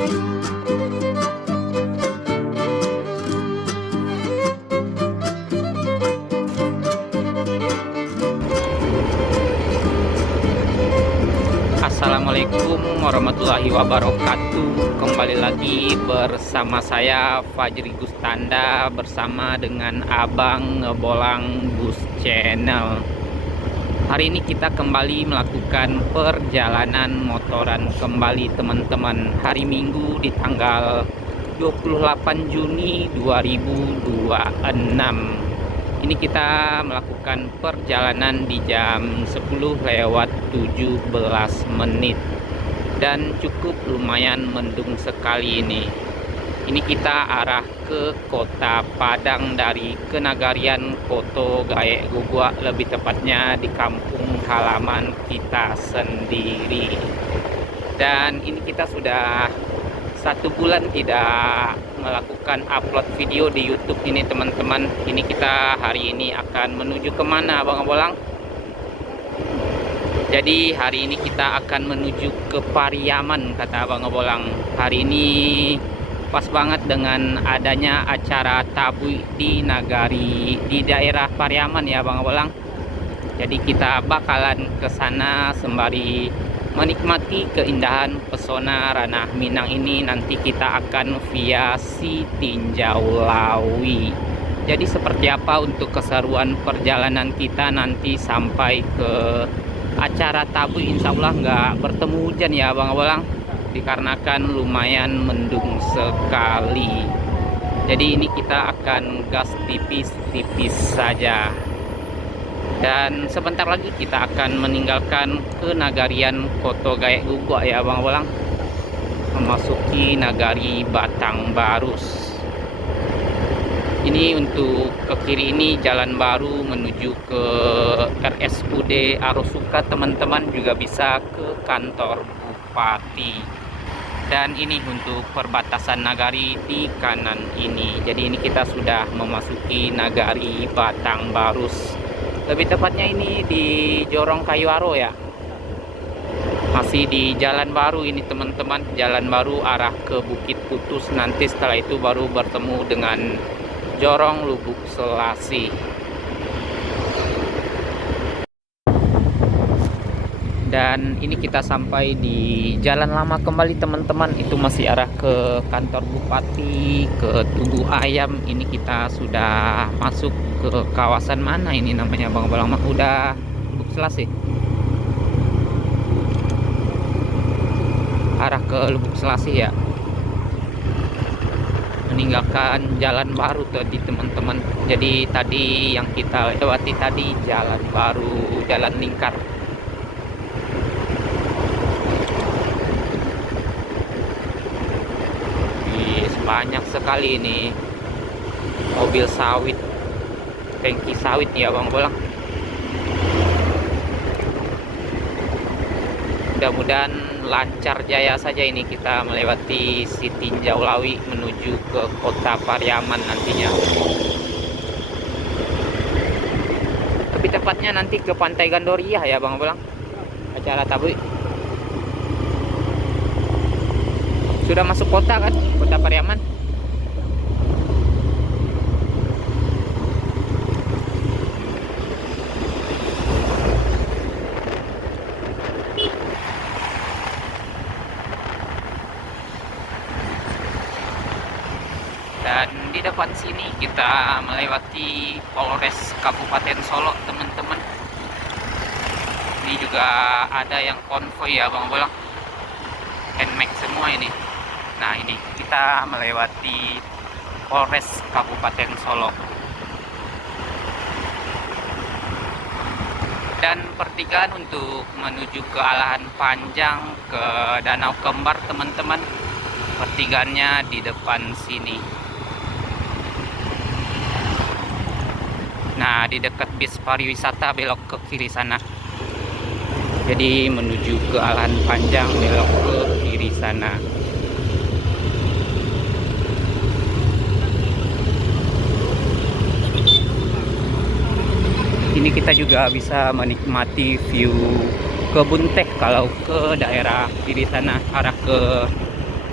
Assalamualaikum warahmatullahi wabarakatuh. Kembali lagi bersama saya Fajri Gustanda bersama dengan Abang Ngebolang Bus Channel. Hari ini kita kembali melakukan perjalanan motoran kembali teman-teman. Hari Minggu di tanggal 28 Juni 2026. Ini kita melakukan perjalanan di jam 10:17 dan cukup lumayan mendung sekali ini. Ini kita arah ke Kota Padang dari Kenagarian Koto Gaek Gugua, lebih tepatnya di kampung halaman kita sendiri. Dan ini kita sudah 1 bulan tidak melakukan upload video di YouTube ini teman-teman. Ini kita hari ini akan menuju kemana Abang Bolang? Jadi hari ini kita akan menuju ke Pariaman kata Abang Bolang. Hari ini pas banget dengan adanya acara tabu di nagari di daerah Pariaman ya Abang Bolang. Jadi kita bakalan ke sana sembari menikmati keindahan pesona Ranah Minang ini. Nanti kita akan via Si Tinjau Lawi. Jadi seperti apa untuk keseruan perjalanan kita nanti sampai ke acara tabu, insya Allah nggak bertemu hujan ya Bang Bolang, dikarenakan lumayan mendung sekali. Jadi ini kita akan gas tipis-tipis saja. Dan sebentar lagi kita akan meninggalkan Kenagarian Koto Gaek Gugua ya Bang Bolang, memasuki nagari Batangbarus. Ini untuk ke kiri ini jalan baru menuju ke RSUD Arosuka teman-teman, juga bisa ke kantor bupati. Dan ini untuk perbatasan nagari di kanan ini. Jadi ini kita sudah memasuki nagari Batangbarus. Lebih tepatnya ini di Jorong Kayuaro ya. Masih di jalan baru ini teman-teman, jalan baru arah ke Bukit Putus. Nanti setelah itu baru bertemu dengan Jorong Lubuk Selasi. Dan ini kita sampai di jalan lama kembali teman-teman. Itu masih arah ke kantor bupati, ke Tugu Ayam. Ini kita sudah masuk ke kawasan mana ini namanya Bang Bolang? Udah Lubuk Selasi. Arah ke Lubuk Selasi ya. Meninggalkan jalan baru tadi teman-teman. Jadi tadi yang kita lewati tadi jalan baru, jalan lingkar. Banyak sekali ini mobil sawit, tangki sawit ya Bang Bolang. Mudah-mudahan lancar jaya saja ini kita melewati Si Tinjau Lawi menuju ke Kota Pariaman nantinya. Lebih tepatnya nanti ke Pantai Gandoria ya Bang Bolang, acara tabu. Sudah masuk kota kan, Kota Pariaman. Dan di depan sini kita melewati Polres Kabupaten Solo teman-teman. Ini juga ada yang konvoy ya Bang Bolang, NMAX semua ini. Nah ini kita melewati Polres Kabupaten Solo. Dan pertigaan untuk menuju ke Alahan Panjang, ke Danau Kembar teman-teman. Pertigaannya di depan sini. Nah di dekat bis pariwisata belok ke kiri sana. Jadi menuju ke Alahan Panjang belok ke kiri sana. Ini kita juga bisa menikmati view kebun teh kalau ke daerah kiri sana, arah ke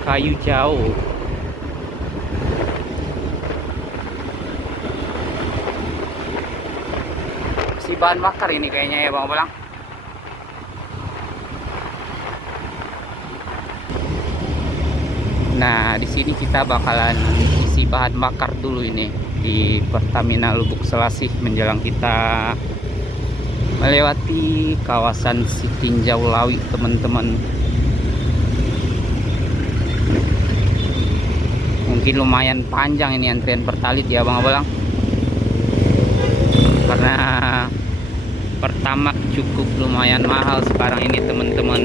kayu jauh. Si bahan bakar ini kayaknya ya Bang Bolang. Nah, di sini kita bakalan isi bahan bakar dulu ini di Pertamina Lubuk Selasih menjelang kita melewati kawasan Sitinjau Lawi, teman-teman. Mungkin lumayan panjang ini antrian Pertalit ya Bang Bolang. Karena Pertamax cukup lumayan mahal sekarang ini, teman-teman.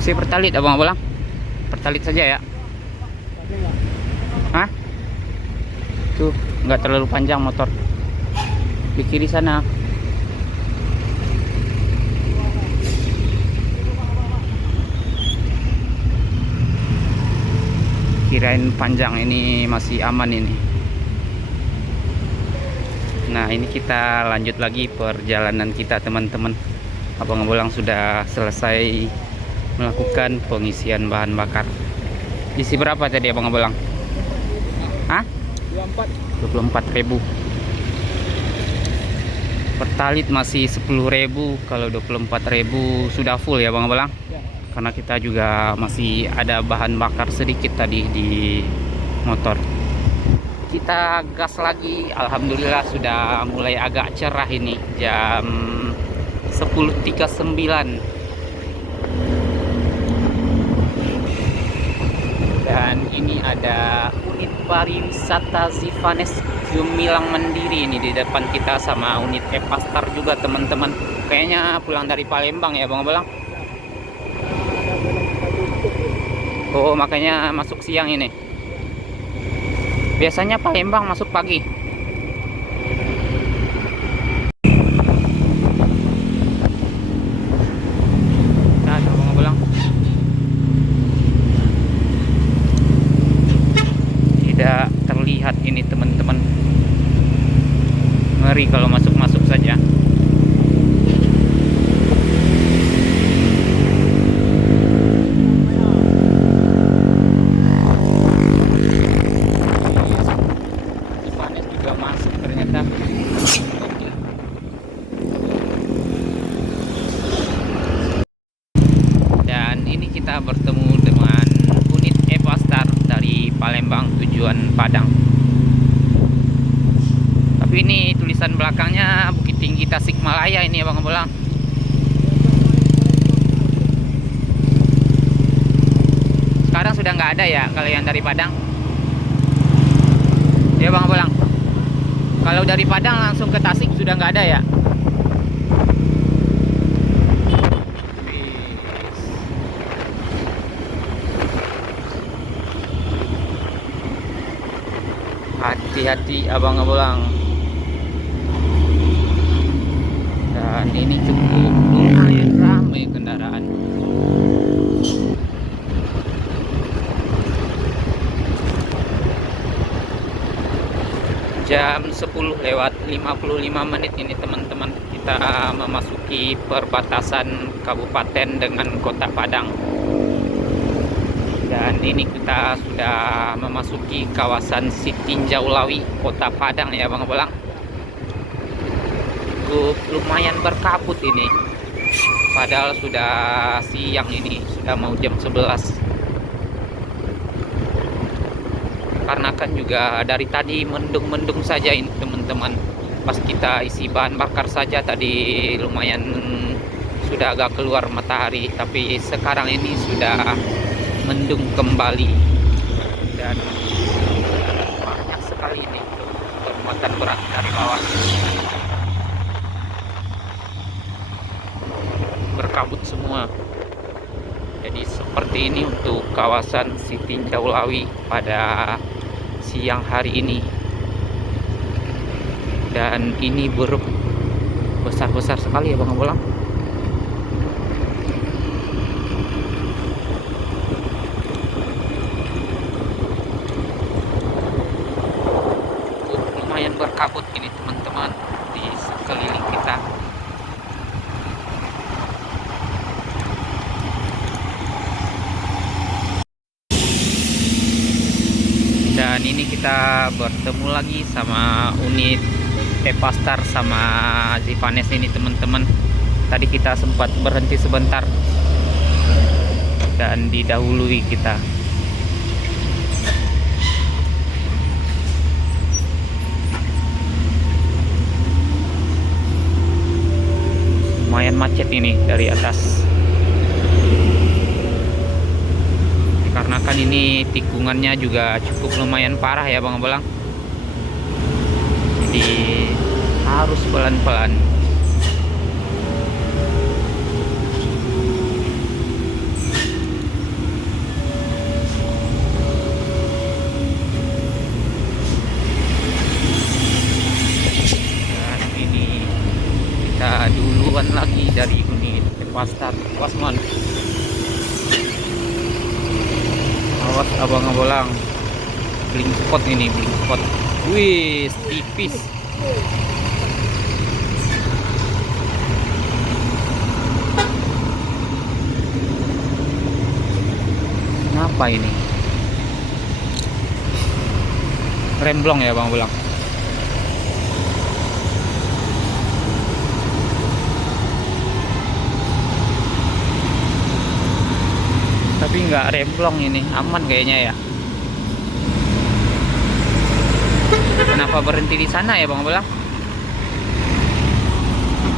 Si Pertalit Abang Bolang. Pertalit saja ya. Hah? Tuh, nggak terlalu panjang motor. Di kiri sana. Kirain panjang, ini masih aman ini. Nah, ini kita lanjut lagi perjalanan kita, teman-teman. Abang Bolang sudah selesai melakukan pengisian bahan bakar. Isi berapa tadi Abang Bolang? Hah? 24.000. Pertalit masih 10.000. Kalau 24.000 sudah full ya Bang Bolang. Karena kita juga masih ada bahan bakar sedikit tadi di motor. Kita gas lagi. Alhamdulillah sudah mulai agak cerah ini. Jam 10.39. Dan ini ada unit pariwisata Zivanes Gemilang Mandiri ini di depan kita, sama unit Epastar juga, teman-teman. Kayaknya pulang dari Palembang ya Bang Bolang. Oh, makanya masuk siang ini. Biasanya Palembang masuk pagi. Nah, Bang Bolang. Tidak terlihat ini, teman-teman. Ngeri kalau masuk-masuk saja. Zivanes juga masuk ternyata. Dan ini kita bertemu dengan unit Epastar dari Palembang tujuan Padang. Tapi ini tulisan belakangnya Bukit Tinggi Tasikmalaya ini ya Bang Bolang. Sekarang sudah nggak ada ya kalau yang dari Padang. Ya Bang Bolang. Kalau dari Padang langsung ke Tasik sudah nggak ada ya. Hati-hati Abang Bolang. Dan ini cukup lumayan ramai kendaraan. Jam 10:55 ini, teman-teman. Kita memasuki perbatasan kabupaten dengan kota Padang. Dan ini kita sudah memasuki kawasan Sitinjau Lawi, kota Padang ya Bang Bolang. Cukup lumayan berkabut ini. Padahal sudah siang ini, sudah mau jam 11. Karena kan juga dari tadi mendung-mendung saja ini, teman-teman. Pas kita isi bahan bakar saja tadi lumayan sudah agak keluar matahari, tapi sekarang ini sudah mendung kembali. Dan banyak sekali ini muatan berat dari bawah. Berkabut semua. Jadi seperti ini untuk kawasan Sitinjau Lawi pada siang hari ini. Dan ini besar-besar sekali ya Bang Bolang. Dan ini kita bertemu lagi sama unit Evastar sama Zivanes ini teman-teman. Tadi kita sempat berhenti sebentar dan didahului kita. Lumayan macet ini dari atas. Karena kan ini tikungannya juga cukup lumayan parah ya Bang Bolang. Jadi harus pelan-pelan. Dan ini kita duluan lagi dari unit Evastar. Wasman. Awas abang bolang, bling spot ini, bling spot. Wih, tipis. Kenapa ini? Remblong ya bang bolang. Tapi nggak remblong ini, aman kayaknya ya. Kenapa berhenti di sana ya bang Bolang?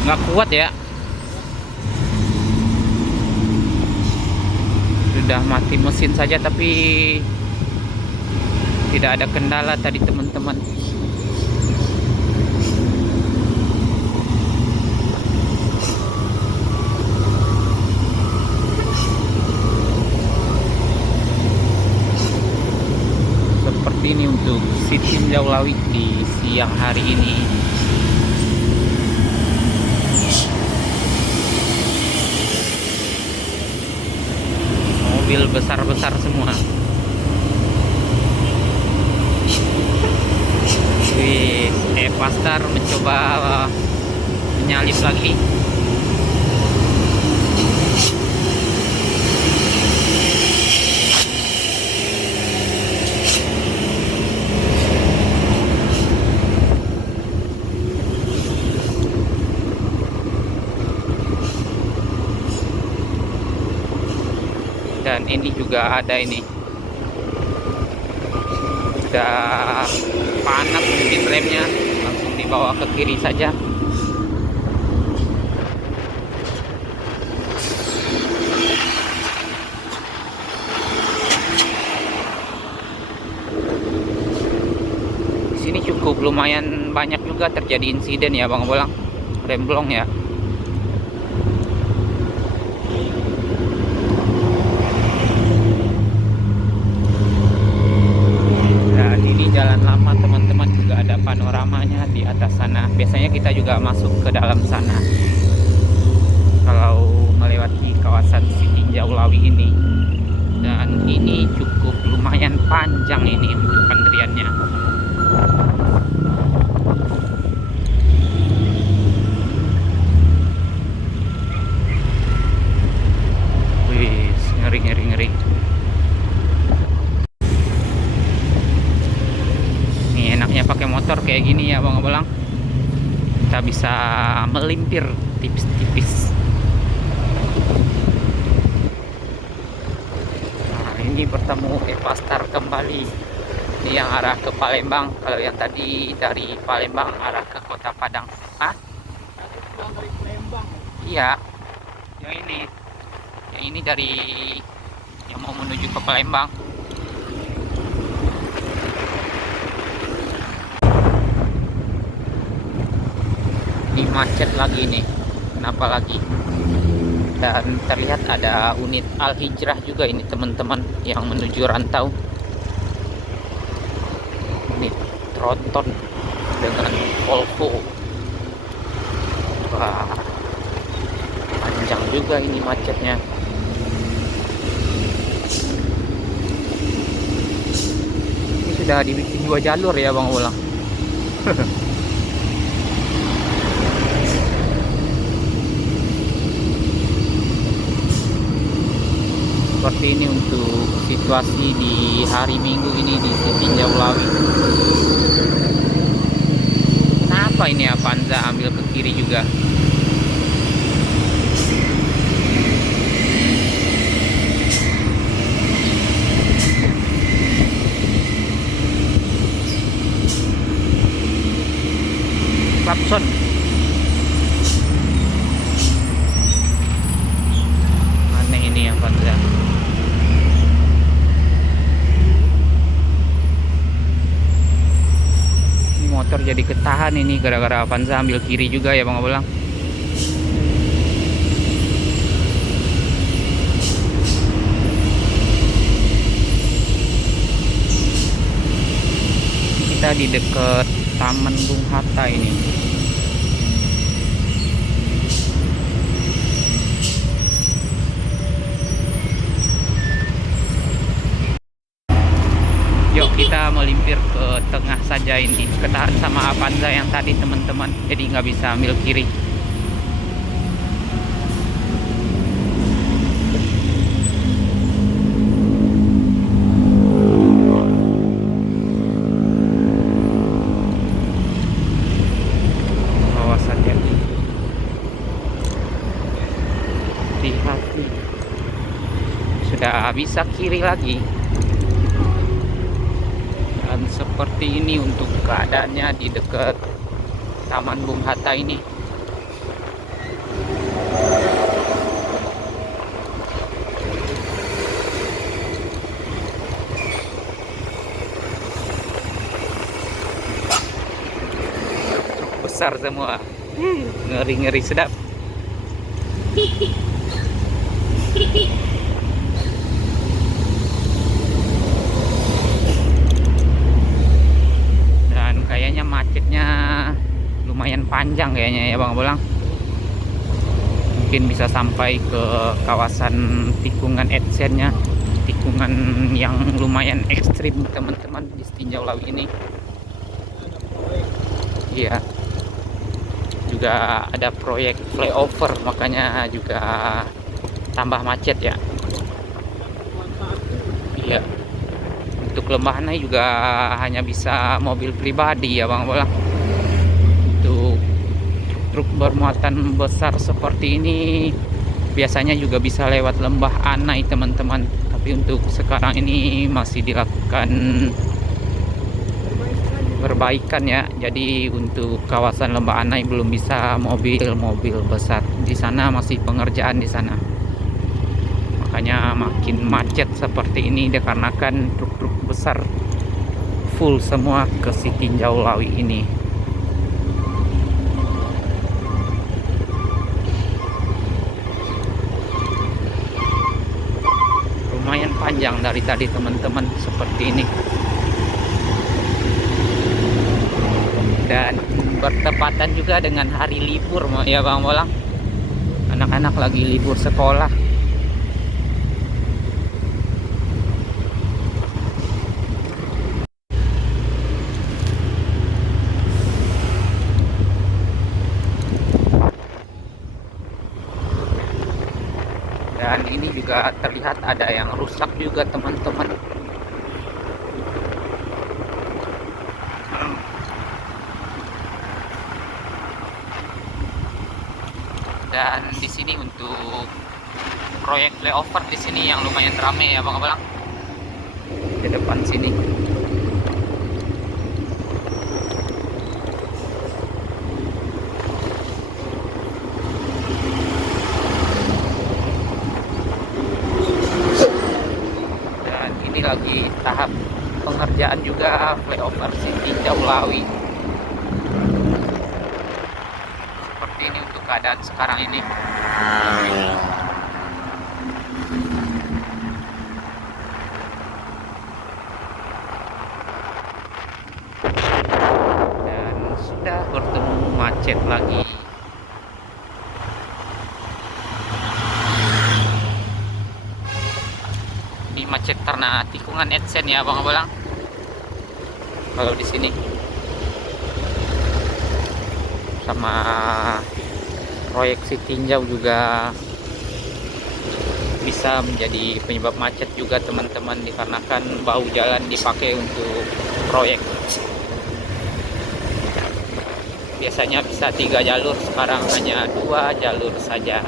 Nggak kuat ya. Sudah mati mesin saja tapi tidak ada kendala tadi teman-teman. Ini untuk Siti Jaulawi di siang hari ini. Mobil besar-besar semua. Wih, Evastar mencoba menyalip lagi. Dan ini juga ada ini, udah panas mungkin remnya, langsung dibawa ke kiri saja. Di sini cukup lumayan banyak juga terjadi insiden ya bang Bolang, remblong ya. Jalan lama teman-teman, juga ada panoramanya di atas sana. Biasanya kita juga masuk ke dalam sana kalau melewati kawasan Siti Jaulawi ini. Dan ini cukup lumayan panjang ini untuk antriannya. Wih, ngeri. Enaknya pakai motor kayak gini ya bang Bolang, kita bisa melimpir tipis-tipis. Nah, ini bertemu Evastar kembali. Ini yang arah ke Palembang. Kalau yang tadi dari Palembang arah ke Kota Padang. Ah? Dari Palembang. Iya. Yang ini dari yang mau menuju ke Palembang. Ini macet lagi nih, kenapa lagi? Dan terlihat ada unit Al Hijrah juga ini teman-teman yang menuju rantau. Unit tronton dengan Volvo. Wah, panjang juga ini macetnya. Ini sudah dibikin 2 jalur ya bang Bolang. seperti ini untuk situasi di hari Minggu ini di Sitinjau Lawi. Kenapa ini Avanza ambil ke kiri juga? Klakson. Aneh ini Avanza. Ini motor jadi ketahan ini gara-gara Avanza ambil kiri juga ya Bang Abelang. Kita di dekat Taman Bung Hatta ini. Yuk kita melimpir ke tengah saja ini. Ketahan sama Avanza yang tadi teman-teman. Jadi nggak bisa ambil kiri. Kawasannya. Hati-hati. Sudah bisa kiri lagi. Dan seperti ini untuk keadaannya di dekat Taman Bung Hatta ini. Truk besar semua. Ngeri-ngeri sedap. Kayaknya macetnya lumayan panjang kayaknya ya Bang Bolang. Mungkin bisa sampai ke kawasan tikungan Edsennya, tikungan yang lumayan ekstrim teman-teman di Sitinjau Lawi ini. Iya. Juga ada proyek flyover, makanya juga tambah macet ya. Iya. Untuk Lembahna juga hanya bisa mobil pribadi ya Bang Bolang. Untuk truk bermuatan besar seperti ini biasanya juga bisa lewat Lembah Anai teman-teman. Tapi untuk sekarang ini masih dilakukan perbaikan ya. Jadi untuk kawasan Lembah Anai belum bisa mobil-mobil besar. Di sana masih pengerjaan di sana. Makanya makin macet seperti ini dikarenakan truk-truk besar full semua ke Sitinjau Lawi ini. Lumayan panjang dari tadi teman-teman seperti ini. Dan bertepatan juga dengan hari libur ya Bang Bolang. Anak-anak lagi libur sekolah. Dan ini juga terlihat ada yang rusak juga teman-teman. Dan di sini untuk proyek flyover di sini yang lumayan ramai ya Bang Abelang. Di depan sini. Lagi tahap pengerjaan juga flyover Sitinjau Lawi. Seperti ini untuk keadaan sekarang ini. Dan sudah bertemu macet lagi. Ini macet karena tikungan Edsen ya Bang Abelang. Kalau di sini sama proyek Sitinjau juga bisa menjadi penyebab macet juga teman-teman, dikarenakan bahu jalan dipakai untuk proyek. Biasanya bisa 3 jalur, sekarang hanya 2 jalur saja.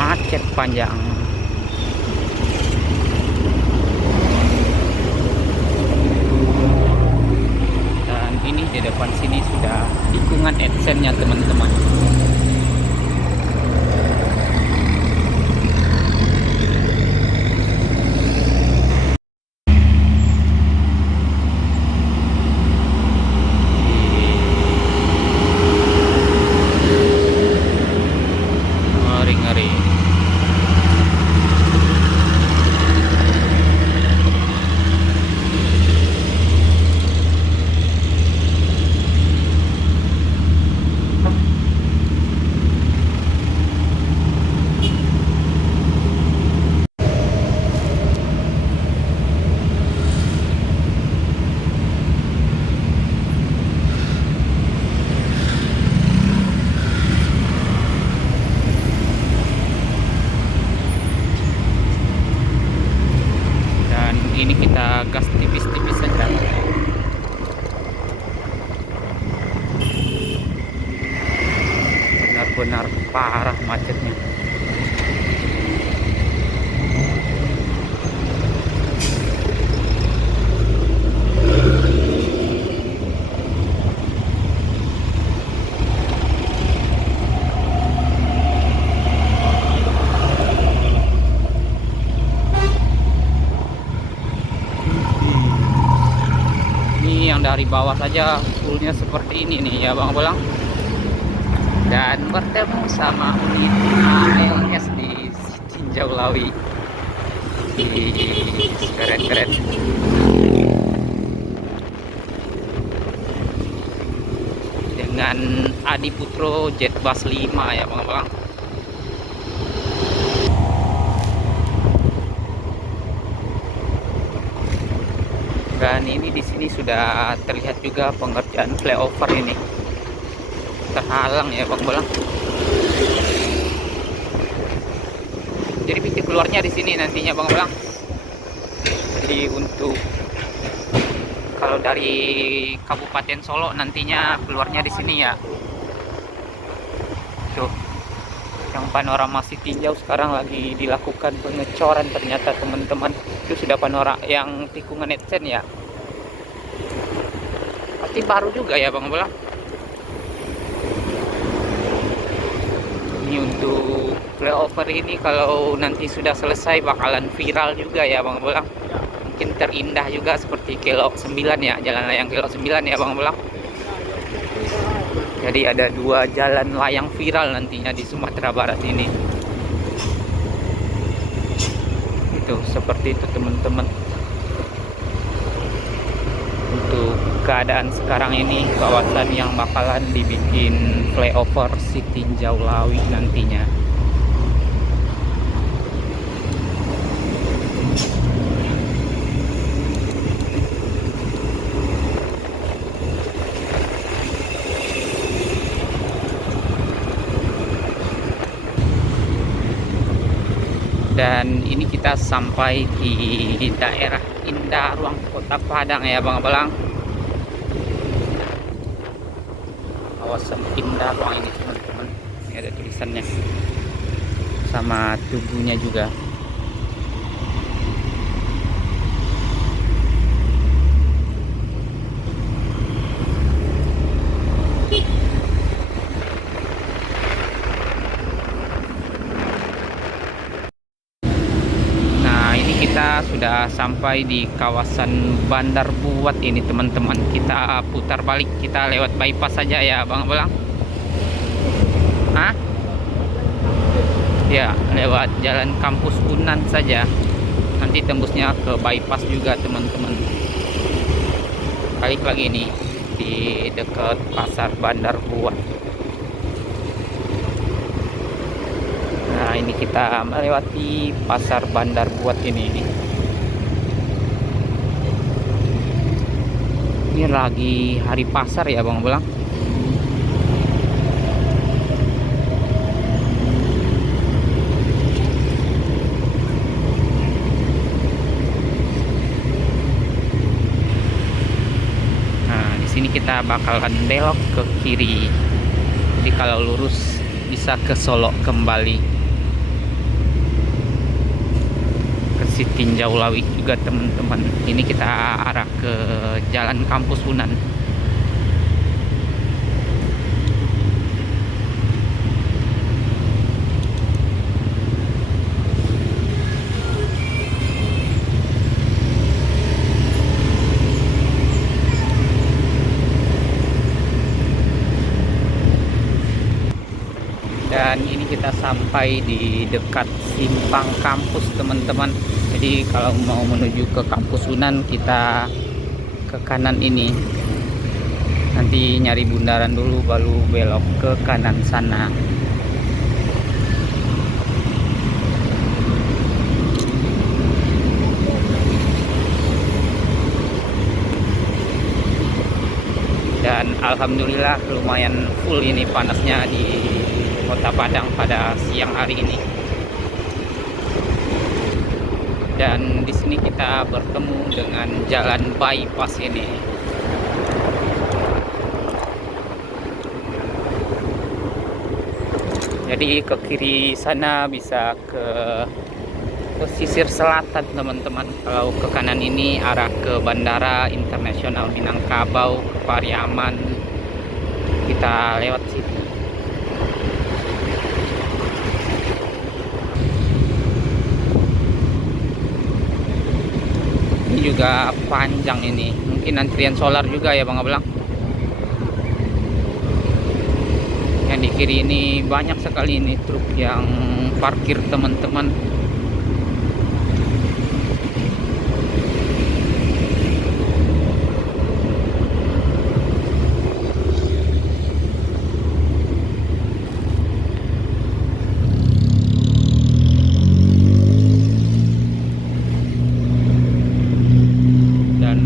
Macet panjang. Dan ini di depan sini sudah tikungan AdSense-nya teman-teman. Ngeri-ngeri. Dan ini kita gas tipis-tipis saja. Benar-benar parah macetnya. Ini yang dari bawah saja fullnya seperti ini nih ya Bang Bolang. Dan bertemu sama unit ALS di Tinjau Lawi. Keren-keren. Dengan Adi Putro Jetbus 5 ya Bang Bolang. Dan ini di sini sudah terlihat juga pengerjaan flyover ini. Terhalang ya Bang Bolang. Jadi pintu keluarnya di sini nantinya Bang Bolang. Jadi untuk kalau dari Kabupaten Solo nantinya keluarnya di sini ya. Tuh. Yang panorama Sitinjau sekarang lagi dilakukan pengecoran ternyata teman-teman. Itu sudah panorama yang tikungan AdSense ya. Pasti baru juga ya Bang Bolang. Ini untuk flyover ini kalau nanti sudah selesai bakalan viral juga ya Bang Bolang. Mungkin terindah juga seperti Kelok 9 ya, jalan layang Kelok 9 ya Bang Bolang. Jadi ada 2 jalan layang viral nantinya di Sumatera Barat ini. Itu seperti itu teman-teman. Untuk keadaan sekarang ini, kawasan yang bakalan dibikin flyover Sitinjau Lawi nantinya. Dan ini kita sampai di daerah Indah Ruang Kota Padang ya Bang Belang. Kawasan Indah Ruang ini teman-teman. Ini ada tulisannya sama tubuhnya juga. sudah sampai di kawasan Bandar Buat ini teman-teman. Kita putar balik, kita lewat bypass saja ya Bang Belang. Hah? Ya, lewat jalan Kampus Unan saja. Nanti tembusnya ke bypass juga teman-teman. Balik lagi nih di dekat pasar Bandar Buat. Nah, ini kita melewati pasar Bandar Buat ini. Ini lagi hari pasar ya Bang Belang. Nah, di sini kita bakalan belok ke kiri. Jadi kalau lurus bisa ke Solo kembali. Tinjau Lawi juga teman-teman. Ini kita arah ke jalan Kampus Unan. Dan ini kita sampai di dekat simpang kampus teman-teman. Jadi kalau mau menuju ke Kampus Unan kita ke kanan ini. Nanti nyari bundaran dulu baru belok ke kanan sana. Dan alhamdulillah lumayan full ini panasnya di Kota Padang pada siang hari ini. Dan di sini kita bertemu dengan jalan bypass ini. Jadi ke kiri sana bisa ke pesisir selatan teman-teman. Kalau ke kanan ini arah ke Bandara Internasional Minangkabau, ke Pariaman. Kita lewat situ. Juga panjang ini, mungkin antrian solar juga ya Bang Ablang. Yang di kiri ini banyak sekali ini truk yang parkir teman-teman.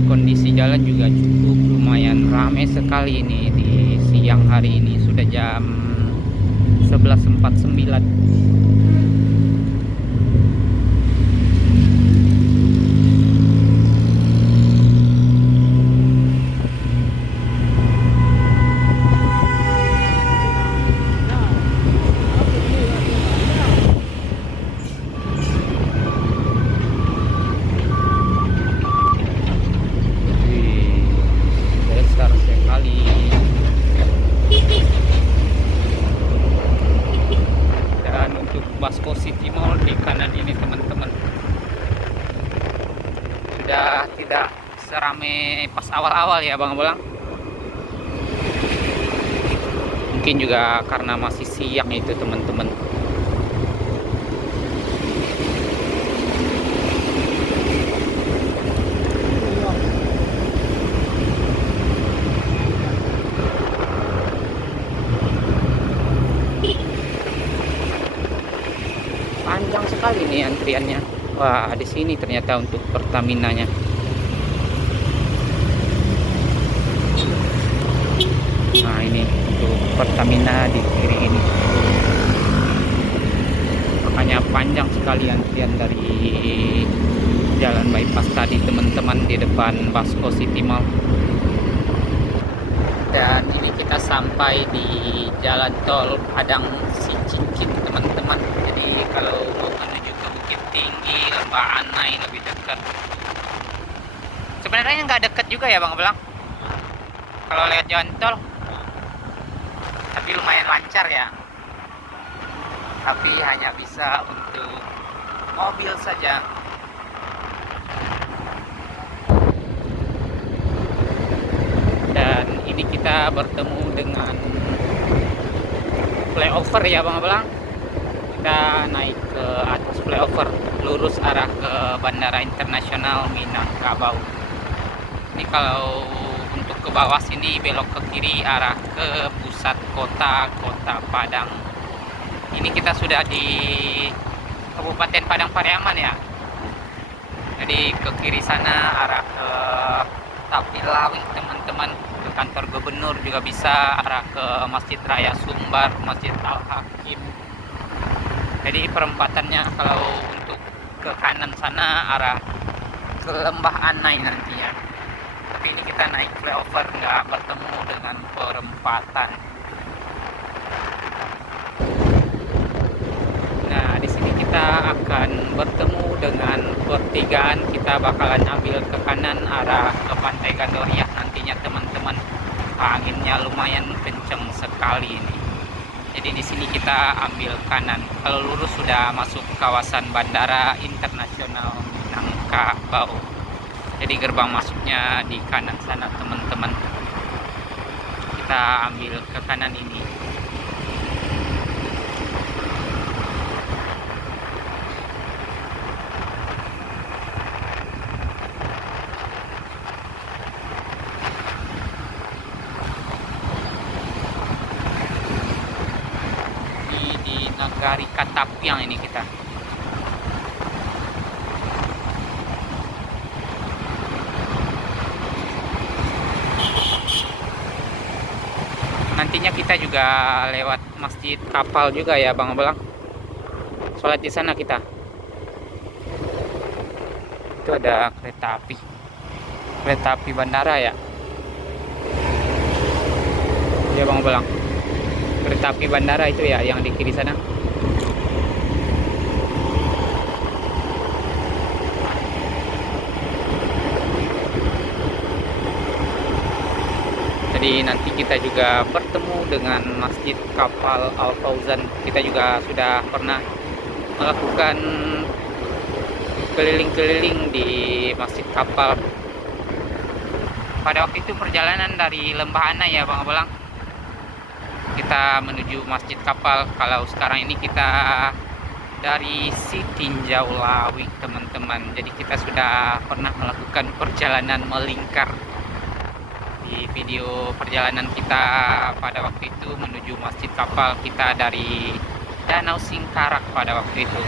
Kondisi jalan juga cukup lumayan ramai sekali ini di siang hari ini. Sudah jam 11.49. Basco City Mall di kanan ini teman-teman sudah tidak seramai pas awal-awal ya Bang Belang. Mungkin juga karena masih siang itu teman-teman. Panjang sekali nih antriannya. Wah, di sini ternyata untuk Pertaminanya. Nah, ini untuk Pertamina di kiri ini. Makanya panjang sekali antrian dari jalan bypass tadi teman-teman di depan Basco City Mall. Dan ini kita sampai di jalan tol Padang Sicicit teman-teman. Jadi kalau mau menuju ke Bukit Tinggi, Lembah Anai lebih dekat. Sebenarnya nggak dekat juga ya Bang Belang kalau lewat jalan tol, tapi lumayan lancar ya. Tapi hanya bisa untuk mobil saja. kita bertemu dengan flyover ya Bang Abang. Kita naik ke atas flyover, lurus arah ke Bandara Internasional Minangkabau. Ini kalau untuk ke bawah sini belok ke kiri arah ke pusat kota Padang. Ini kita sudah di Kabupaten Padang Pariaman ya. Jadi ke kiri sana arah ke Tapilawi teman-teman, ke kantor gubernur juga bisa, arah ke Masjid Raya Sumbar, Masjid Al-Hakim. Jadi perempatannya kalau untuk ke kanan sana arah ke Lembah Anai nantinya. Tapi ini kita naik flyover, nggak bertemu dengan perempatan. Nah, di sini kita akan bertemu dengan pertigaan. Kita bakalan ambil ke kanan arah ke Pantai Gandoria nantinya teman-teman. Anginnya lumayan kenceng sekali ini. Jadi di sini kita ambil kanan. Kalau lurus sudah masuk kawasan Bandara Internasional Minangkabau. Jadi gerbang masuknya di kanan sana teman-teman. Kita ambil ke kanan ini. Di Nagari Katapiang ini kita. Nantinya kita juga lewat Masjid Kapal juga ya Bang Belang. Sholat di sana kita. Itu ada kereta api. Kereta api bandara ya. Ya Bang Belang. Kereta api bandara itu ya yang di kiri sana. Jadi nanti kita juga bertemu dengan Masjid Kapal Al Fauzan. Kita juga sudah pernah melakukan keliling-keliling di Masjid Kapal. Pada waktu itu perjalanan dari Lembah Anai ya Bang Belang. Kita menuju Masjid Kapal. Kalau sekarang ini kita dari Sitinjau Lawi teman-teman. Jadi kita sudah pernah melakukan perjalanan melingkar. Di video perjalanan kita pada waktu itu menuju Masjid Kapal, kita dari Danau Singkarak pada waktu itu.